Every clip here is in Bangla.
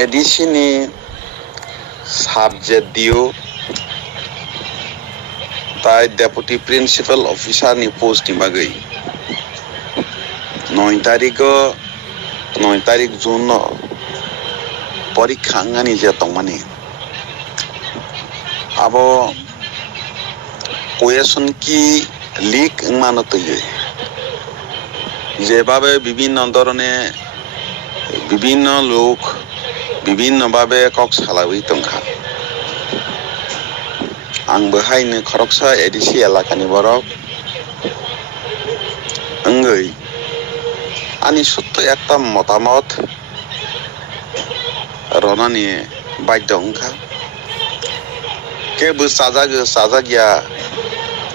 ADC ni subject dio tai deputy principal officer ni post ni bagai 9 tarik June পরীক্ষা আঙ্গানি যে তংমানি abo কোয়েশন কি লিক মানো তৈরি যেভাবে বিভিন্ন ধরনের বিভিন্ন লোক বিভিন্নভাবে কক সালাবি তংখা आंबो हायनो खरकसा एडिसि एलाकानि बरक अंगै आंनि सत्य एकटा मतामत रनानि बाध्य अंखा केबो साजागिया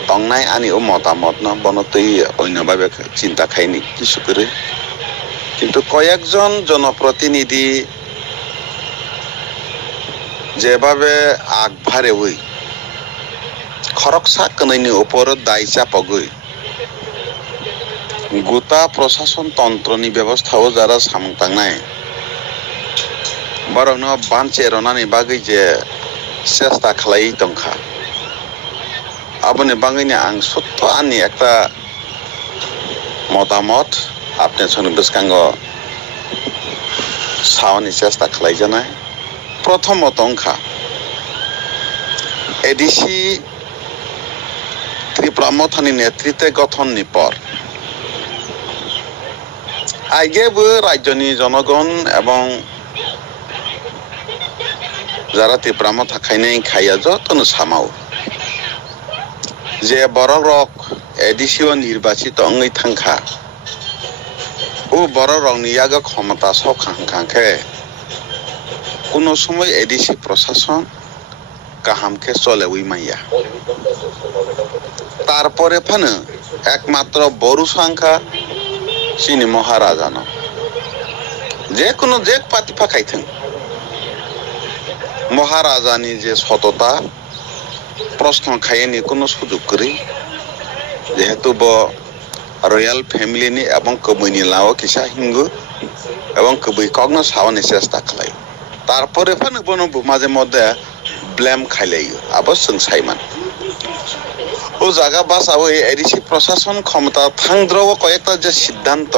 तंनाय आंनि मतामत न बनतै अन्यभाবে चिंता खायनि किछु करे किन्तु कयेकजन जनप्रतिनिधि जेभाবে আগভারে হই খরকসা কনাইনি উপর দায় চাপগৈ গোটা প্রশাসন তন্ত্রনি ব্যবস্থাও যারা সামংতাংনাই বরং বানচে রনানি বাগৈ যে চেষ্টা খালাই দंखा আবনে বাঙাইনি আং সত্য আনি একটা মতামত আপনি সনে বসকাঙ্গ সাওনি চেষ্টা খালাই জানাই প্রথমত দंखा এডিসি ত্রিপুরা মথানি নেতৃত্বে গঠননি পর আগেবো রাজ্যনি জনগণ এবং যারা ত্রিপুরা মথা খাইনাই খাইয়া যতন সামাও যে বড় রক এডিসিও নির্বাচিত অঙ্গই থাংখা ও বড় রক নিয়াগ ক্ষমতা সখাংখাংখে কোনো সময় এডিসি প্রশাসন কাহামকে চলে ওই মাইয়া তারপরে ফানে একমাত্র বড় সংখ্যা চিনি মহারাজানো যে কোনো যে পাতি ফাঁকাইতেন মহারাজানি যে সততা প্রশ্ন খাইনি কোনো সুযোগ করি যেহেতু রয়্যাল ফ্যামিলিনি এবং কবইনি লাও কিসা হিঙ্গু এবং কবই কগ্ন সাওয়ানি চেষ্টা খালাই তারপরে ফানে বনো মাঝে মধ্যে ব্লেম খাইলাই আবশ্যক সাইমান ও জায়গা বাঁচাও এই এডিসি প্রশাসন ক্ষমতা থাংদ্রও কয়েকটা যে সিদ্ধান্ত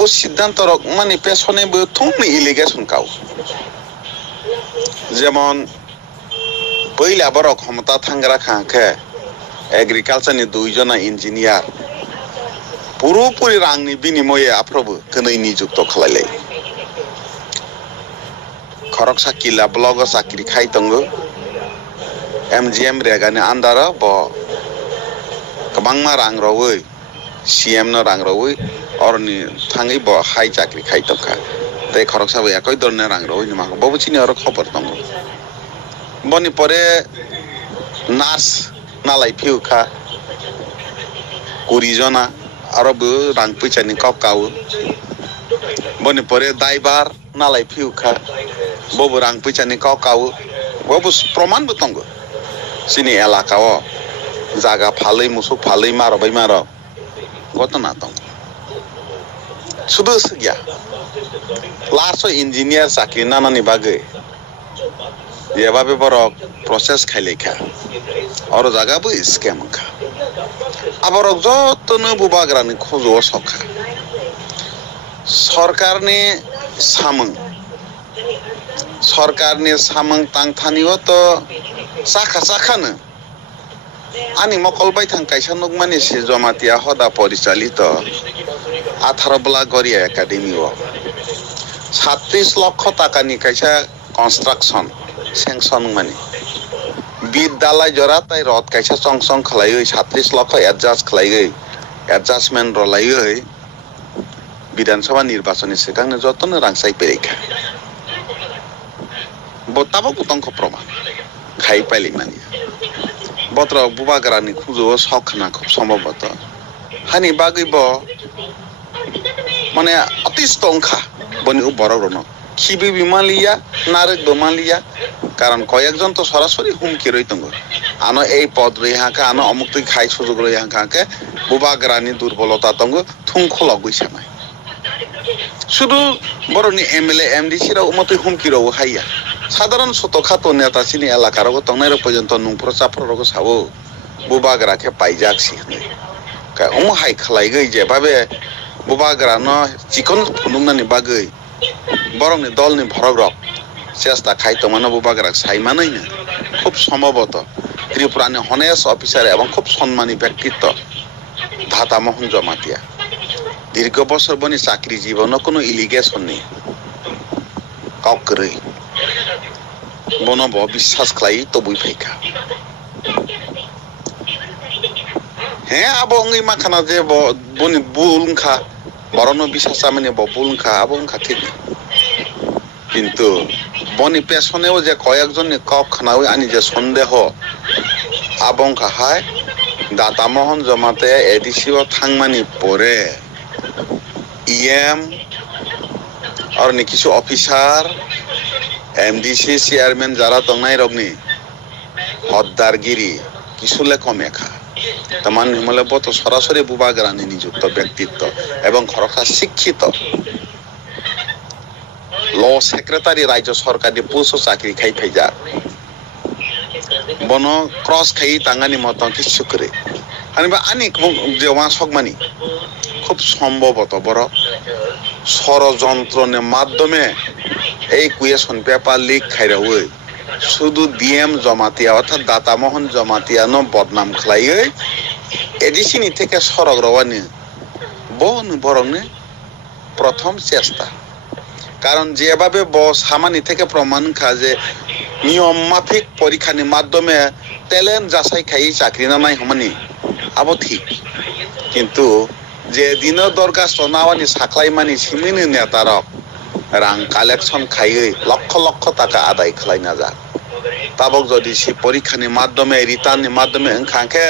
ও সিদ্ধান্ত মানে পেছনে থুমনি ইলিগেশন কাও যেমন পইলা বড় ক্ষমতা থাংগ্রা খাঁকে এগ্রিকালচারনি দুইজনা ইঞ্জিনিয়ার পুরোপুরি রাংনি বিনিময়ে আফ্রবো কनै নিযুক্ত খালাইলাই খরকসা কিলা ব্লগ চাকরি খাই তঙ্গ MGM रेगानि आन्दारा गोबांमा रां रावै CM न रां रावै अरनि थाङै हाई चाकरि खाइ तंखा दै खरकसाबो एकই ধরনের रां रावै नि माखौ बबो चिनि आरो खबर दङ बनि परे नार्स नालाय फिउखा कुरिजना आरोबो रां पैसानि ककाउ बनि परे दाइबार नालाय फिउखा बबो रां पैसानि ककाउ बबो प्रमाणबो दङ sini elakao jaga phalai musuk phalai marobai maro ঘটনা দं শুধু গিয়া লাস্ট ইঞ্জিনিয়ার চাকরি নানানি বাগে যেভাবে বড় প্রসেস খাইলেখা আর জায়গাবো স্ক্যাম খা আবার যতন বুবাগ্রানি খোঁজো সখা সরকারনি সামং তাংথানিও তো চাখানো আনি মকলবাই থাং কাইসা নুকমানি সে জমাতিয়া হদা পরিচালিত 18 ব্লাগরিয়া একাডেমিও 37 লক্ষ টাকানি কাইসা কনস্ট্রাকশন স্যাংশন মানে বিদ্যালয় জরা তাই রদ কাইসা চংচং খালাই 37 লক্ষ অ্যাডজাস্ট খালাই অ্যাডজাস্টমেন্ট রলাই বিধানসভা নির্বাচনী সেখানে যতন রাংসাই পেরেখা বতাবো বুতংখ প্রমাণ খাই পাইলি মানি বত্র বুবাগ্রানি খুঁজো সখনা খুব সম্ভবত হানি বাগিব মানে অতিষ্ঠ অংখা বনি বড় রন খিবি বিমালিয়া নারক বিমালিয়া কারণ কয়েকজন তো সরাসরি হুমকি রই তঙ্গ আনো এই পদ রই হাঁকা আনো অমুক তুই খাই সুযোগ রই হাঁকাকে বুবাগ্রানি দুর্বলতা তঙ্গ থুংখলক গৈছা নাই শুধু বরংনি এমএলএ এমডিসি রাও মতই হুমকি রাও হাইয়া সাধারণ ছোটখাটো নেতা চিনি এলাকারও তংনাই পর্যন্ত নুং প্রচারফोराव সাবো বুবাগ্রাকে পাইজাকসি অমো হাই খালাইগৈ যেভাবে বুবাগ্রানো চিকন ফুনুंगनानि बागै বরংনি দলনি ভরগ্রক চেষ্টা খাইতো মানে বুবাগ্রাক সাইমানাইনো খুব সম্ভবত ত্রিপুরানি হনেস্ট অফিসার এবং খুব সম্মানী ব্যক্তিত্ব ধাতা মোহন জমাতিয়া দীর্ঘ বছর বনি চাকরি জীবন কোনো ইলিগেশন নেই কাউকরই বনব বিশ্বাস খাই তবুই ফাইকা হ্যাঁ আবো ওই মাখানা যে বনি বুলখা বরনো বিশ্বাস মানে বুলখা আবো ঠিক কিন্তু বনি পেছনেও যে কয়েকজন কখানাও আনি যে সন্দেহ আবংখা হায় দাতা মোহন জমাতে এডিসিও থাংমানি পরে ইএম আর নি কিছু অফিসার এমডিসি চেয়ারম্যান যারা তংনাই রগনি হদ্দারগিরি কিছু লেখমেখা তামান হিমালয় বত সরাসরি বুবাগ্রানি নিযুক্ত ব্যক্তিত্ব এবং খরখা শিক্ষিত ল সেক্রেটারি রাজ্য সরকারি পোস্ট চাকরি খাই ফাইজা বন ক্রস খাই তাঙ্গানি মত কিছু করে আনি যে ওয়া সকমানি খুব সম্ভবত বড় ষড়যন্ত্রের মাধ্যমে এই কুয়েশন পেপার লিক খাইরাও শুধু ডিএম জমাতিয়া অর্থাৎ দাতা মোহন জমাতিয়ানো বদনাম খাইয়ে এডিসিনি থেকে সরগ রওয়ানি বন বরংনে প্রথম চেষ্টা কারণ যেভাবে সামানি থেকে প্রমাণ খা যে নিয়ম মাফিক পরীক্ষার মাধ্যমে ট্যালেন্ট যাচাই খাই চাকরি না নাই হমানি আবো ঠিক কিন্তু যে দিনের দরখাস্ত নাওয়ানি সাকলাই মানি সিমিনি নেতারক রাং কালেকশন খাইয়ে লক্ষ লক্ষ টাকা আদায় খালাই না যাক তাবক যদি সে পরীক্ষার মাধ্যমে রিটার্নের মাধ্যমে ওখানকে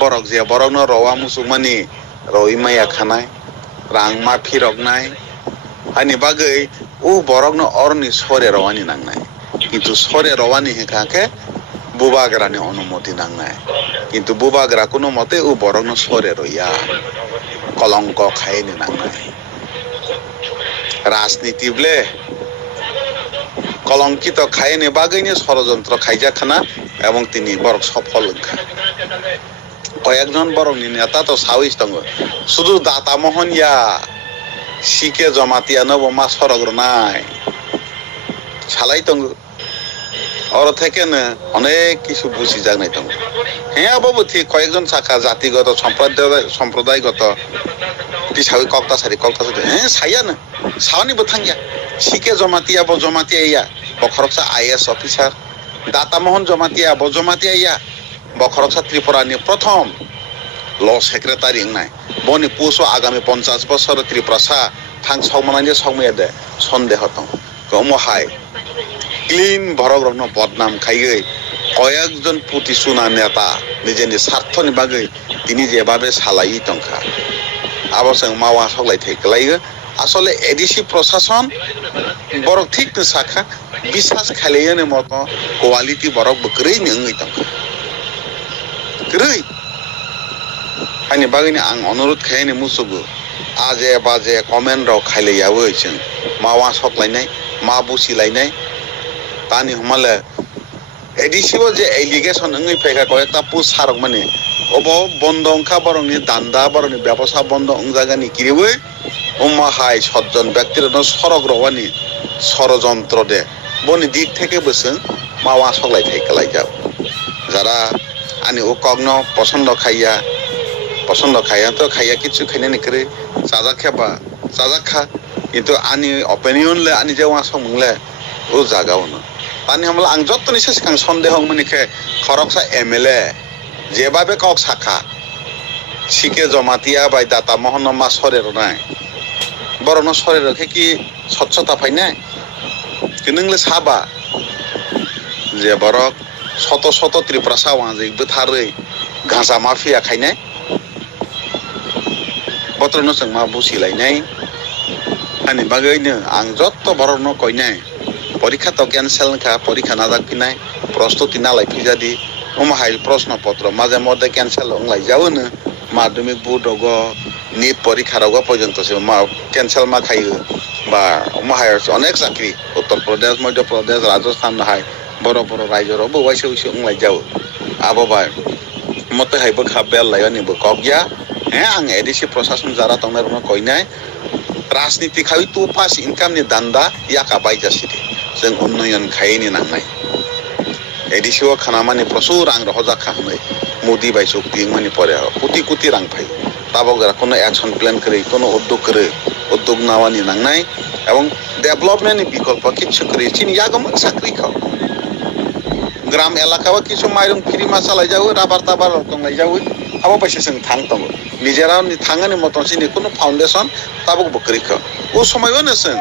বরক যে বরক রওয়া মুসুমানি রই মাইয়া খানায় রাং মাফি রগনায় আনি বাগৈ ও বরক অরনি সরে রওয়ানি নাংনায় কিন্তু সরে রওয়ানি হেখাকে বুবাগ্রানি অনুমতি নাংনায় কিন্তু বুবাগ্রা কোনো মতে ও বরক সরে রইয়া কলঙ্ক খাইনি নাংনায় রাজনীতি বলে কলঙ্কিত খাইনি বাগৈনি ষড়যন্ত্র খাইজা খানা এবং তিনি বরক সফল কয়েকজন বরংনি নেতা তো সাউইস দङ শুধু দাতা মোহন ইয়া শিকে জমাতিয়ানো মা সরগ্র নাই সালাই দङ অর থেকে না অনেক কিছু বুঝি যাক নাই দङ হ্যাঁ বাবু ঠিক কয়েকজন শাখা জাতিগত সম্প্রদায়গত পিছাই কক্তাসারি হ্যাঁ সাইয়া না সাওনি বথাঙ্গিয়া শিকে জমাতিয়া ইয়া বখরকসা আইএস অফিসার দাতা মোহন জমাতিয়া ইয়া বখরকসা ত্রিপুরানি প্রথম ল সেক্রেটারি নাই বনি পুসো আগামী 50 বছর ত্রিপুরা থাং সমনানি সময়ে দে সন্দেহ দङ গমহাই ক্লিন ভরগ্রহণ বদনাম খাইয়ে কয়েকজন প্রতিশুনা নেতা নিজের স্বার্থনি বাগৈ তিনি যেভাবে সালাই দংখা আবসং মাওয়া সকলাই থাকলাইগো আসলে এডিসি প্রশাসন বরক ঠিক শাখা বিশ্বাস খাইলেয়নি মতো কোয়ালিটি বরক বকরই নङै দংখা গ্রই আনি বাগैनि आं अनुरोध खायनि मुसुगु आजे बाजे कमेन्ट राव खाइलायावो जों मावा सकलायनाय मा बुसिलायनाय तानि हमाले एडिसिबो जे एलिगेशन नङै फैगा कयता पुस सारक माने अबो बन्द अंखा बरंनि दान्दा बरंनि व्यवसाय बन्द अंजागानि किरिबो उम्मा हाय सज्जन व्यक्तिरनो सरग रवानि षড়যন্ত্র दे बनि दिक থেকে বসে मावा सकलाय थाइकलाय जाव যারা आनि ও कग्न पसंद खाया तो खाया किछु खाइने निकरे साजा खेबा साजा खा किन्तु आनि ओपिनियन ले आनि जे वासो मंगले ओ जागावनो तानि हमला आं जत्तनि सेसखां सन्देह मनिखे खरकसा एमएलए जेबाबे कक साखा सिके जमातिया बाय दाता मोहन मा सरे रनाय बरनो सरे रखे कि स्वच्छता फाइनाय कि नोंले साबा जे बरक शत त्रिपुरा सावा जेबो थारै घासा माफिया खाइनाय बत्रनो जों मा बुसिलायनाय आनि बागैनो आं जत्त बरनो कयनाय परीक्षा तो कैंसेल खा परीक्षा नाजाफिनाय प्रस्तुति नालायफिजादि उमाहाय प्रश्न पत्र माजे मध्य कैंसेल लायजावोनो माध्यमिक बोर्ड दङ নিট পরীক্ষা রাখা পর্যন্ত সে ক্যান্সেল মা খাইও বা মাহায় অনেক চাকরি উত্তরপ্রদেশ মধ্যপ্রদেশ রাজস্থান হাই বড় বড় রাজ্যর বয়সে বসে উংলাই যাও আবহাওয়া মতো হাইবো খাবেল লাইনিবো কগিয়া হ্যাঁ আং এডিসি প্রশাসন যারা তোমার কই নাই রাজনীতি খাই তো পাস ইনকামনি দান্দা ইয়াকা বাইজাসিরে जों उन्नयन खायैनि नांनाय एडिसिओ खानामानि प्रचुर रां रहजा खाहनै मोदी बाय शक्ति मानि परे कोटी कोटी रां फाय ताबगरा कोनो एक्शन प्लान करे कोनो उद्योग नावानि नांनाय एवं डेभलपमेन्टनि विकल्प किछु करे चिनि यागमन साख्रि खाव ग्राम एलाकाव किछु माइरं फ्रि मा चालाय जाव राबार ताबार दंलाय जाव आबो बैसे जों थां दङ निजेरानि थाङानि मतन सिनि कोनो फाउन्डेसन ताबग बकरि खाव ओ समायबो नसों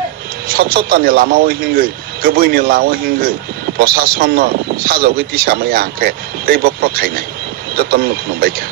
स्वच्छतानि लामाव हिंगै गबैनि लामाव हिंगै प्रशासन साजावगै दिसामाय आंखे दै बक्र खायनाय जतन नुबायखा